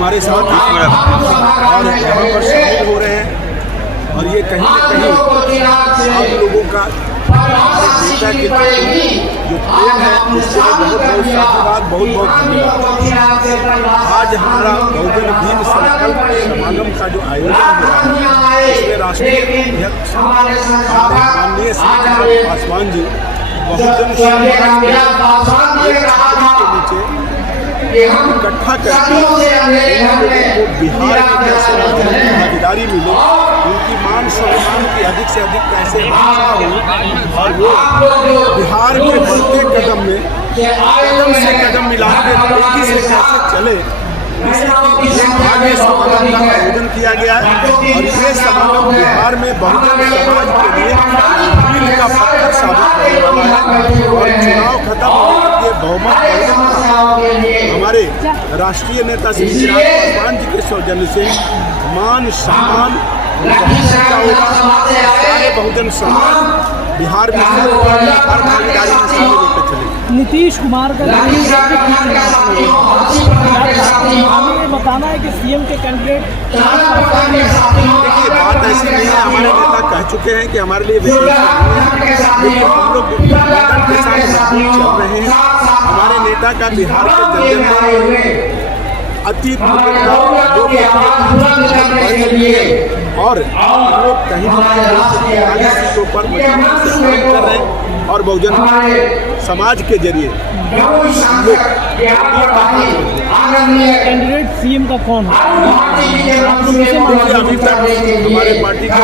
हमारे साथ और यहाँ पर शामिल हो रहे हैं। और ये कहीं न कहीं आप लोगों का नेता के प्रति जो प्रेम है उसके लिए बहुत बहुत साधुवाद, बहुत बहुत धन्यवाद। आज हमारा बहुजन भीम संकल्प समागम का जो आयोजन हो रहा है इसमें राष्ट्रीय अध्यक्ष माननीय श्री पासवान जी बहुजन समाज के नीचे इकट्ठा करके को बिहार की कैसे भागीदारी मिले, उनकी मान सम्मान की अधिक से अधिक कैसे रक्षा हो और वो बिहार के बढ़ते कदम में कदम से कदम मिलाते तेजी से कैसे चले, इसी आगे समागम का आयोजन किया गया है। और ये समागम बिहार में बहुजन समाज के लिए मील का पत्थर साबित होने वाला है। और चुनाव खत्म होने के बहुमत हमारे राष्ट्रीय नेता श्री चिराग पासवान जी के सौजन्य से मान सम्मान सारे बहुजन समाज बिहार में हर भागीदारी में शामिल होकर चले। नीतीश कुमार का बताना है कि सीएम के कैंडिडेट। देखिए बात ऐसी नहीं है, हमारे नेता कह चुके हैं कि हमारे लिए विशेष लेकिन हम लोग गठबंधन के साथ चल रहे हैं। हमारे नेता का बिहार के जनता अतीत और हम लोग कहीं सीटों पर कर रहे हैं और बहुजन समाज के जरिए कैंडिडेट सीएम का कौन है? अभी तक हमारे पार्टी के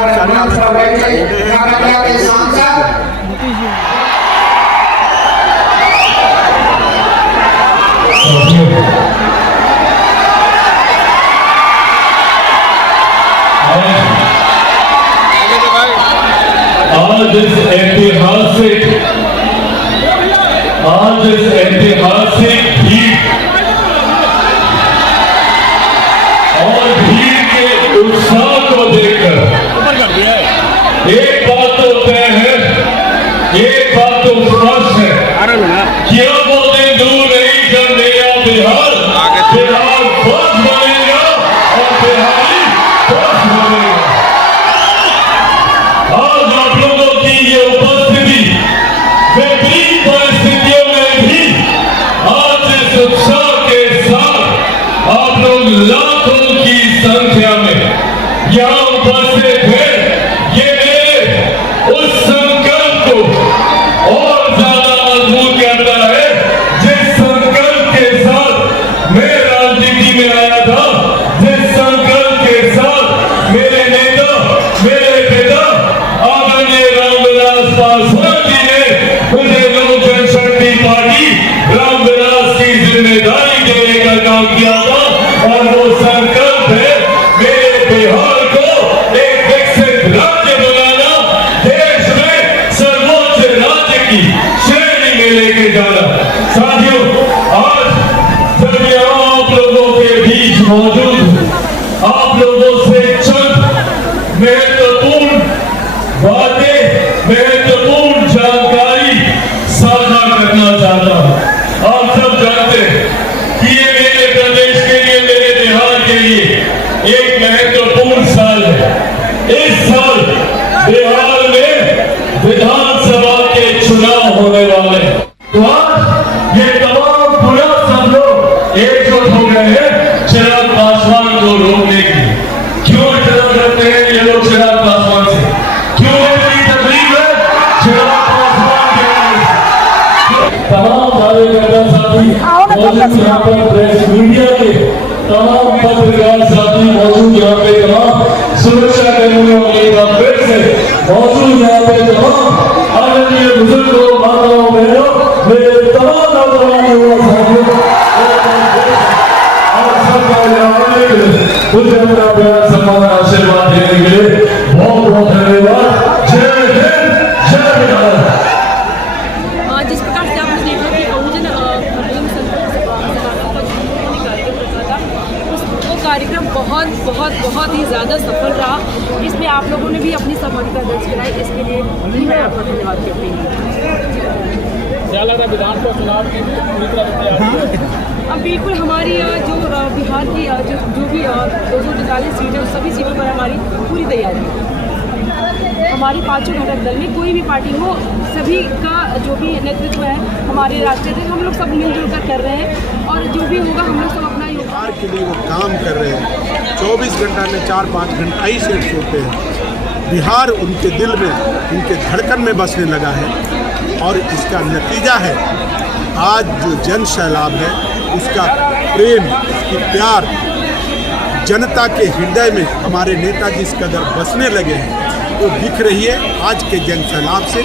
आज इस ऐतिहासिक भीड़ और भीड़ के उत्साह को देखकर एक बात तो तय है, एक बात तो स्पष्ट है, क्या बोलते दूर नहीं जब मेरा बिहार फर्स्ट बनेगा और बिहारी फर्स्ट बनेगा। आज आप लोगों की ये उपस्थिति विपरीत परिस्थितियों में भी आज इस उत्साह के साथ आप लोग लाखों की संख्या में यहाँ उपस्थित हैं। ये मेरे उस संकल्प को और ज्यादा मजबूत करता है जिस संकल्प के साथ मैं राजनीति में आया था, जिस संकल्प के साथ मेरे नेता, मेरे पिता आदरणीय रामविलास पासवान जी ने मुझे लोक जनशक्ति पार्टी रामविलास की जिम्मेदारी देने का काम किया था। और वो संकल्प है मेरे बिहार को एक विकसित राज्य बनाना, देश में सर्वोच्च राज्य की श्रेणी में लेके जाना। साथियों, आज जब यहाँ आप लोगों के बीच मौजूद आप लोगों से चंद महत्वपूर्ण बातें, महत्वपूर्ण जानकारी साझा करना चाहता हूं। आप सब जानते हैं कि ये मेरे प्रदेश के लिए, मेरे बिहार के लिए एक महत्वपूर्ण साल है। इस साल बिहार में विधानसभा के चुनाव होने वाले हैं। तो आज ये तमाम पूरा सब लोग एकजुट हो गए हैं चिराग पासवान को रोकने के लिए। क्यों इतना डरते हैं ये लोग चिराग पासवान से? क्यों इतनी तकलीफ है चिराग पासवान के वजह से? तमाम कार्यकर्ता साथी मौजूद यहाँ पर, प्रेस मीडिया के तमाम पत्रकार साथी मौजूद यहाँ पे, तमाम सुरक्षा कर्मियों की फिर से मौजूद यहाँ पे, तमाम आदरणीय बुजुर्गों, माताओं, बहनों, मेरे तमाम नौजवान युवा साथियों, आप सबका मुझे अपना प्यार, सम्मान, आशीर्वाद देने के लिए बहुत बहुत धन्यवाद। जय हिंद, जय बिहार। जिस प्रकार से आपने देखा कि बहुजन भीम संकल्प कार्यक्रम रखा था, वो कार्यक्रम बहुत ही ज़्यादा सफल रहा। इसमें आप लोगों ने भी अपनी सफलता दर्ज कराई, इसके लिए भी मैं आपका धन्यवाद करती हूँ। क्या लग रहा है विधानसभा चुनाव की पूरी तरह तैयारी? अब बिल्कुल हमारी जो बिहार की जो 47 सीटें, उस सभी सीटों पर हमारी पूरी तैयारी है। हमारी पांचों घटक दल में कोई भी पार्टी हो, सभी का जो भी नेतृत्व है, हमारे राष्ट्रीय अध्यक्ष, हम लोग सब मिलजुल कर रहे हैं और जो भी होगा हम लोग सब अपना बिहार के लिए वो काम कर रहे हैं। 24 घंटा में 4-5 घंटा ही सिर्फ सोते हैं। बिहार उनके दिल में, उनके धड़कन में बसने लगा है और इसका नतीजा है आज जो जन सैलाब है, उसका प्रेम, उसकी प्यार जनता के हृदय में हमारे नेता जिस कदर बसने लगे हैं वो दिख रही है। आज के जन सैलाब से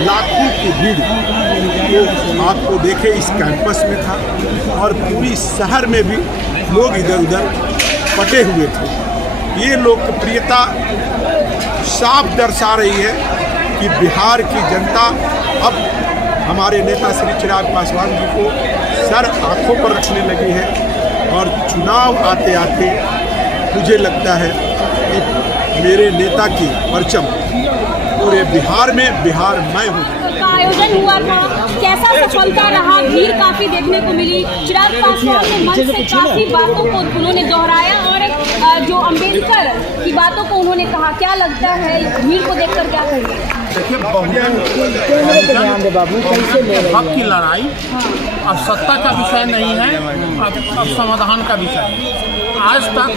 लाखों की भीड़ वो आपको देखे इस कैंपस में था और पूरी शहर में भी लोग इधर उधर पटे हुए थे। ये लोकप्रियता साफ दर्शा रही है कि बिहार की जनता अब हमारे नेता श्री चिराग पासवान जी को सर आंखों पर रखने लगी है और चुनाव आते आते मुझे लगता है कि मेरे नेता की परचम पूरे बिहार में बिहारमय हो का आयोजन हुआ था, कैसा सफलता रहा? भीड़ काफी देखने को मिली। चिराग पासवान ने मंच से काफी बातों को उन्होंने दोहराया और जो अंबेडकर की बातों को उन्होंने कहा। क्या लगता है भीड़ को देखकर, क्या कहेंगे? देखिए, हक की लड़ाई अब सत्ता का विषय नहीं है, अब समाधान का विषय है। आज तक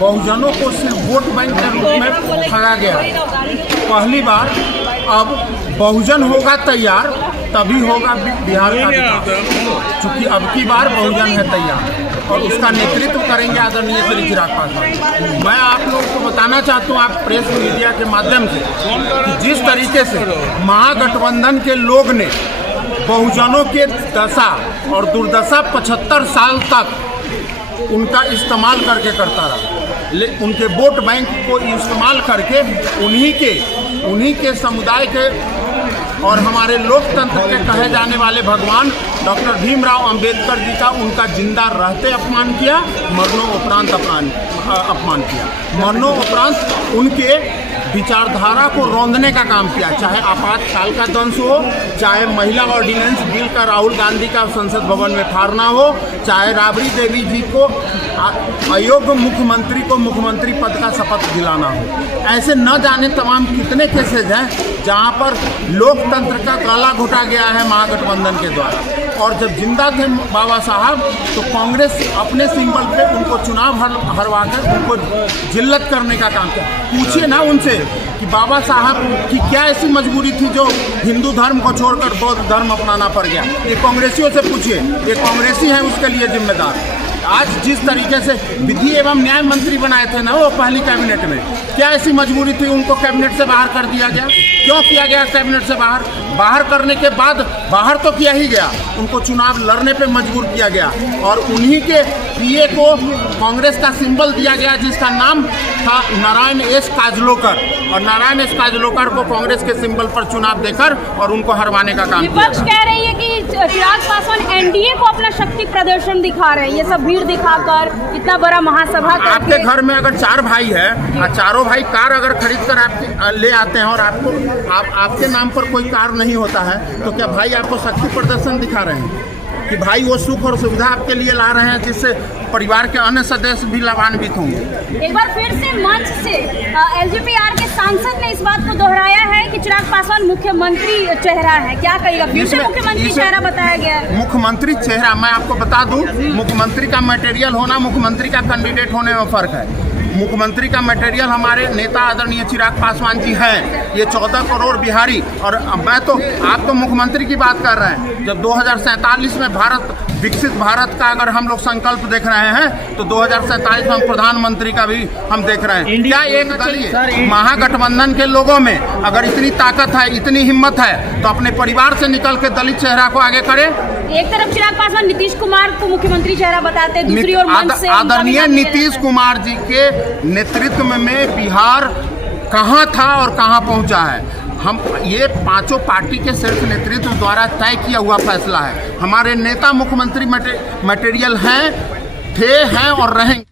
बहुजनों को सिर्फ वोट बैंक के रूप में ठगा गया। पहली बार अब बहुजन होगा तैयार तभी होगा बिहार का विकास, क्योंकि अब की बार बहुजन है तैयार और उसका नेतृत्व करेंगे आदरणीय श्री चिराग पासवान। मैं आप लोगों को बताना चाहता हूँ, आप प्रेस मीडिया के माध्यम से, कि जिस तरीके से महागठबंधन के लोग ने बहुजनों के दशा और दुर्दशा 75 साल तक उनका इस्तेमाल करके करता रहा, उनके वोट बैंक को इस्तेमाल करके उन्हीं के समुदाय के और हमारे लोकतंत्र के कहे जाने वाले भगवान डॉक्टर भीमराव अंबेडकर जी का उनका जिंदा रहते अपमान किया, मरणोपरांत अपमान किया। मरणोपरांत उनके विचारधारा को रौंदने का काम किया, चाहे आपातकाल का दंश हो, चाहे महिला ऑर्डिनेंस बिल का राहुल गांधी का संसद भवन में फाड़ना हो, चाहे राबड़ी देवी जी को अयोग्य मुख्यमंत्री को मुख्यमंत्री पद का शपथ दिलाना हो। ऐसे न जाने तमाम कितने केसेज हैं जहां पर लोकतंत्र का गला घोटा गया है महागठबंधन के द्वारा। और जब जिंदा थे बाबा साहब तो कांग्रेस अपने सिंबल पे उनको चुनाव हरवा कर उनको जिल्लत करने का काम किया। पूछिए ना उनसे कि बाबा साहब की क्या ऐसी मजबूरी थी जो हिंदू धर्म को छोड़कर बौद्ध धर्म अपनाना पड़ गया। ये कांग्रेसियों से पूछिए, ये कांग्रेसी हैं उसके लिए जिम्मेदार। आज जिस तरीके से विधि एवं न्याय मंत्री बनाए थे ना वो पहली कैबिनेट में, क्या ऐसी मजबूरी थी उनको कैबिनेट से बाहर कर दिया गया? क्यों किया गया कैबिनेट से बाहर करने के बाद बाहर तो किया ही गया, उनको चुनाव लड़ने पे मजबूर किया गया और उन्हीं के पीए को कांग्रेस का सिंबल दिया गया जिसका नाम था नारायण एस काजलोकर, और नारायण एस काजलोकर को कांग्रेस के सिंबल पर चुनाव देकर और उनको हरवाने का काम किया। विपक्ष कह रही है कि चिराग पासवान एनडीए को अपना शक्ति प्रदर्शन दिखा रहे हैं, ये सब भीड़ दिखाकर इतना बड़ा महासभा करके। आपके घर में अगर 4 भाई है और चारों भाई कार अगर खरीद कर आपके ले आते हैं और आपके नाम पर कोई कार नहीं होता है तो क्या भाई आपको शक्ति प्रदर्शन दिखा रहे हैं कि भाई वो सुख और सुविधा आपके लिए ला रहे हैं जिससे परिवार के अन्य सदस्य भी लाभान्वित होंगे? एक बार फिर से मंच से एलजेपीआर के सांसद ने इस बात को दोहराया है कि चिराग पासवान मुख्यमंत्री चेहरा है। क्या कहिएगा? फिर से मुख्यमंत्री चेहरा बताया गया है। मुख्यमंत्री चेहरा, मैं आपको बता दूं, मुख्यमंत्री का मटेरियल होना मुख्यमंत्री का कैंडिडेट होने में फर्क है। मुख्यमंत्री का मटेरियल हमारे नेता आदरणीय चिराग पासवान जी हैं, ये 14 करोड़ बिहारी। और मैं तो आप तो मुख्यमंत्री की बात कर रहे हैं, जब 2047 में विकसित भारत का अगर हम लोग संकल्प देख रहे हैं तो 2047 में हम प्रधानमंत्री का भी हम देख रहे हैं। क्या एक चलिए महागठबंधन के लोगों में अगर इतनी ताकत है, इतनी हिम्मत है तो अपने परिवार से निकल के दलित चेहरा को आगे करें। एक तरफ चिराग पासवान नीतीश कुमार को मुख्यमंत्री चेहरा बताते हैं, दूसरी ओर मंच से आदरणीय नीतीश कुमार जी के नेतृत्व में बिहार कहां था और कहां पहुंचा है। हम ये पांचों पार्टी के शीर्ष नेतृत्व द्वारा तय किया हुआ फैसला है। हमारे नेता मुख्यमंत्री मटेरियल हैं, थे, हैं और रहेंगे।